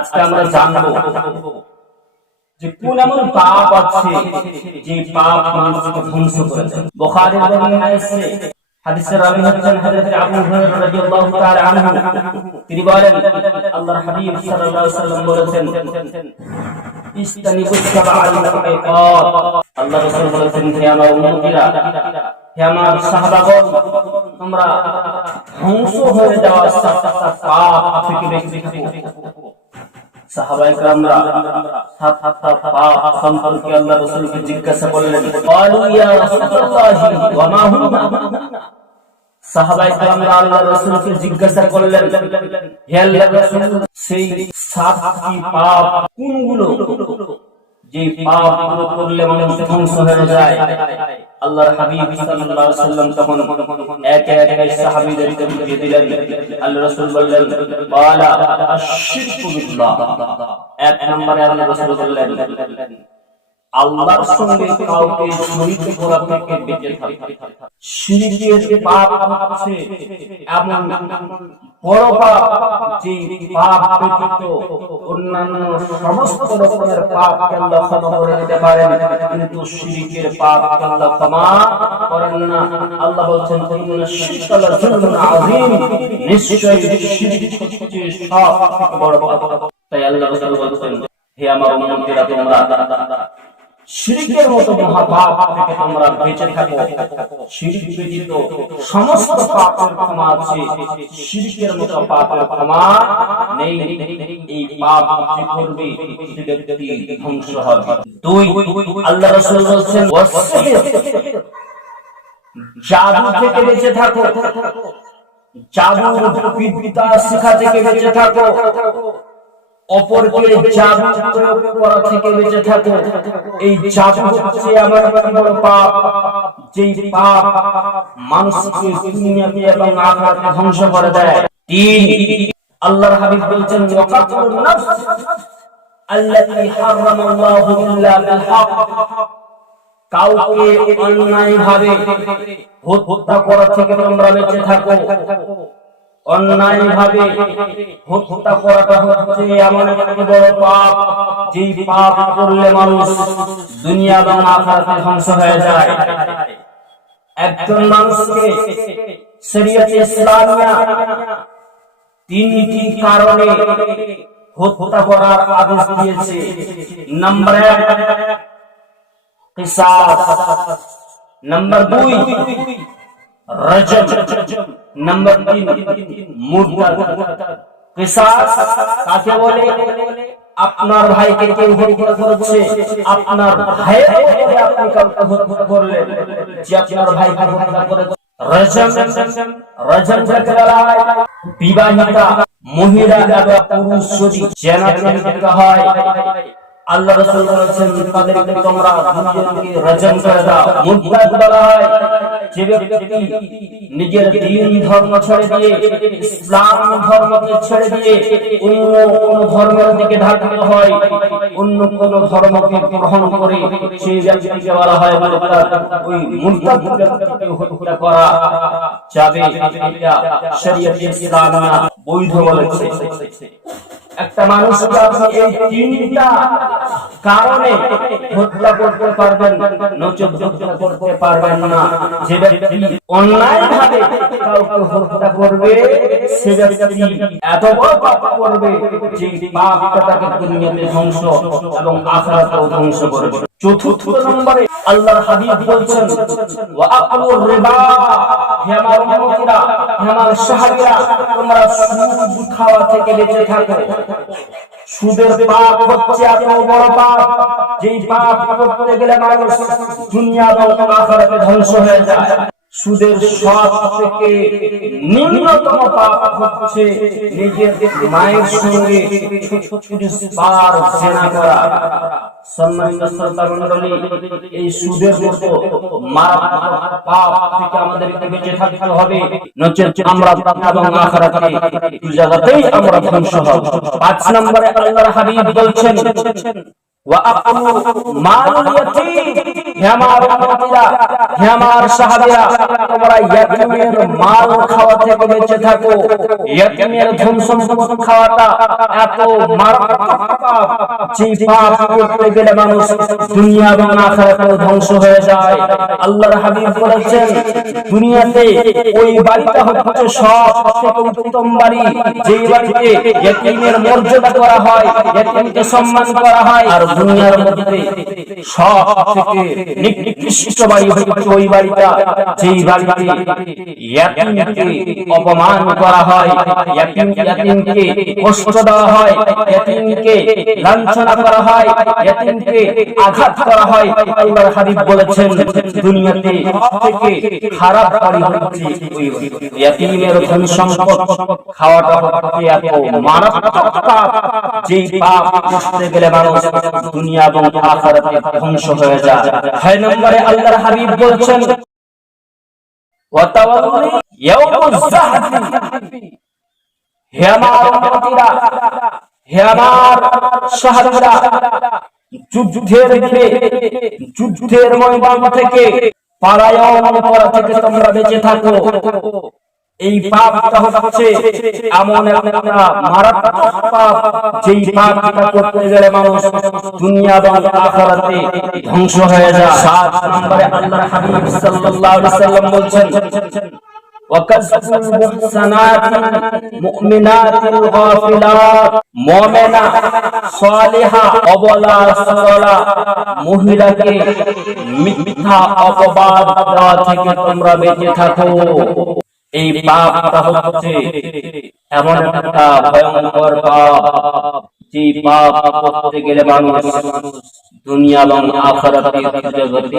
আজকে আমরা জানব যে কোন এমন পাপ আছে যে পাপ মানুষকে ধ্বংস করে দেয়। বুখারীর বর্ণনায় এসেছে হাদিসের রাবী হচ্ছেন হযরত আবু হুরায়রা রাদিয়াল্লাহু তাআলা আনহু। তিনি বলেন, আল্লাহর হাবিব সাল্লাল্লাহু আলাইহি ওয়াসাল্লাম বলেছেন ইস্তানিবু সাবআল মুকাইকাত আল্লাহ রাসূল বলেছেন, হে আমার উম্মতিরা, হে আমার সাহাবাগণ, তোমরা ধ্বংস হয়ে যাওয়া সাতটা পাপ থেকে বেঁচে থাকো। জিজ্ঞাসা করলেন আল্লাহ রাসূলকে জিজ্ঞাসা করলেন হে আল্লাহর রাসূল কোনগুলো যে পাপ করলে মানুষ ধ্বংস হয়ে যায়। আল্লাহর হাবিব সাল্লাল্লাহু আলাইহি সাল্লাম তখন এক এক সাহাবীদেরকে বুঝিয়ে দিলেন। আল্লাহ রাসূল বললেন, বালা আশরিকু বিল্লাহ। এক নম্বরে আল্লাহ রাসূল বললেন আল্লাহর সঙ্গে কাউকে শরীক করা থেকে বেঁচে থাকা শিরকের পাপ হচ্ছে এমন বড় পাপ যে পাপ ব্যতীত অন্যান্য সমস্ত রকমের পাপকে আল্লাহ ক্ষমা করে দিতে পারেন কিন্তু শিরকের পাপকে আল্লাহ ক্ষমা করেন না। আল্লাহ বলছেন ইন্না শিরকা লা যুলমুন আযীম। নিশ্চয়ই শিরক হচ্ছে সব বড় পাপ। তাই আল্লাহ রাসূল বলছেন হে আমার উম্মতেরা তোমরা শিরিকের মতো মহাপাপ থেকে তোমরা বেঁচে থাকো। শিরিক ব্যতীত সমস্ত পাপের ক্ষমা আছে। শিরিকের মতো পাপের ক্ষমা নেই। এই পাপ করবে ধ্বংস হবে। দুই, আল্লাহ বলেছেন জাদু থেকে বেঁচে থাকো। জাদু বিদ্যা শিক্ষা থেকে বেঁচে থাকো। অপরকে জাদু প্রয়োগ করা থেকে বেঁচে থাকো। এই জাদু হচ্ছে আমার বড় পাপ। যেই পাপ মানুষকে দুনিয়াতে এবং আখিরাতে ধ্বংস করে দেয়। তিন, আল্লাহর হাবিব বলছেন ওয়াকাতুন নাফস আল্লাতী হারামাল্লাহু ইল্লা বিল হক। কাউকে অন্যায় ভাবে হত্যা করা থেকে তোমরা বেঁচে থাকো। অন্যায় ভাবে হত্যা করাটা হচ্ছে এমন একটি বড় পাপ, যেই পাপ করলে মানুষ দুনিয়া এবং আখারাতে ধ্বংস হয়ে যায়। একজন মানুষকে শরীয়তে ইসলামিয়া তিনটি কারণে হত্যা করার আদেশ দিয়েছে। নাম্বার এক, কিসাস। নাম্বার দুই রজম নাম্বার তিন মুরতাদ কিসাস কাকে বলে আপনার ভাইকে কেউ হত্যা করেছে আপনার ভাইয়ের উপরে আপনি কাউকে হত্যা করলেন যে আপনার ভাইকে হত্যা করে রজম রজম যাকে বিবাহিতা মহিলা এবং পুরুষ যদি জেনারেল হয় আল্লাহ রাসূল বলেছেন, তাদেরকে তোমরা রজম করে দাও যে ব্যক্তি নিজের দ্বীন ধর্ম ছেড়ে দিয়ে, ইসলাম ধর্মকে ছেড়ে দিয়ে অন্য কোন ধর্মের দিকে ধাবিত হয়, অন্য কোন ধর্মকে গ্রহণ করে সেই ব্যক্তিকে বলা হয় মুরতাদ ওই ব্যক্তিকে হত্যা করা যাবে, এটা বৈধ বলেছে। একটা এই তিনটা কারণে হত্যা করতে পারবেন করতে পারবেন না। যে ব্যক্তি অন্যায় ভাবে কাউকে হত্যা করবে, সে ব্যক্তি এত বড় পাপ করবে যে দুনিয়াতে ধ্বংস এবং আখিরাতেও ধ্বংস করবে চতুর্থ নম্বরে আল্লাহর হাবিব বলছেন, ওয়া আকুর রিবা হে আমার উম্মতরা, হে আমার সাহাবীরা, তোমরা সুদ খাওয়া থেকে বেঁচে থাকো। সুদের পাপ হচ্ছে এত বড় পাপ, যেই পাপ করতে গেলে মানুষ দুনিয়া ধ্বংস হয়ে যায়। সুদের সব থেকে নিম্নতম পাপ হচ্ছে নিজের মায়ের সঙ্গে বার জেনা করা। সম্মানিত মণ্ডলী, এই সুদের মতো পাপ থেকে বেঁচে থাকতে হবে। নচেত আমরা এবং জায়গাতেই আমরা ধ্বংস হব। পাঁচ নম্বরে আল্লাহর হাবিব বলছেন মানুষ দুনিয়া এবং আখিরাতে ধ্বংস হয়ে যায়। আল্লাহর হাবিব বলেছেন, দুনিয়াতে ওই বাড়িটা হচ্ছে সব বাড়ি। যে বাড়িতে মর্যাদা করা হয় সম্মান করা হয়, আর দুনিয়ার মধ্যে সব থেকে নিকৃষ্ট বাড়ি হচ্ছে ওই বাড়িটা, যেই বাড়িতে ইয়াতীমকে অপমান করা হয় ইয়াতীম ইয়াতীমকে কষ্ট দেওয়া হয় ইয়াতীমকে লাঞ্ছনা করা হয় ইয়াতীমকে আঘাত করা হয় আল্লাহর হাবিব বলেছেন, দুনিয়াতে সবথেকে খারাপ বাড়ি হচ্ছে ওই। ইয়াতীমের ধন সম্পদ খাওয়াটা হচ্ছে এত মারাত্মক পাপ, যেই পাপ করতে গেলে মানুষ দুনিয়া এবং আখিরাতে ধ্বংস হয়ে যায়। ছয় নম্বরে আল্লাহর হাবিব বলছেন যুদ্ধের দিনে ময়দান থেকে পালায়ন করা থেকে তোমরা বেঁচে থাকো। এই পাপটা হচ্ছে এমন একটা মারাত্মক পাপ যেই পাপটা করতে গেলে মানুষ দুনিয়া এবং আখিরাতে ধ্বংস হয়ে যায় সাত নম্বরে আল্লাহর হাবিব সাল্লাল্লাহু আলাইহি সাল্লাম বলছেন وكسب المحسنات مؤمنات الغافلات মুমিনা সালিহা অবলা সরলা মহিলাকে মিথ্যা অপবাদ দেওয়া থেকে তোমরা বেঁচে থাকো এই পাপটা হচ্ছে এমন একটা ভয়ঙ্কর পাপ যে পাপ করতে গেলে মানুষ দুনিয়া এবং আখিরাতে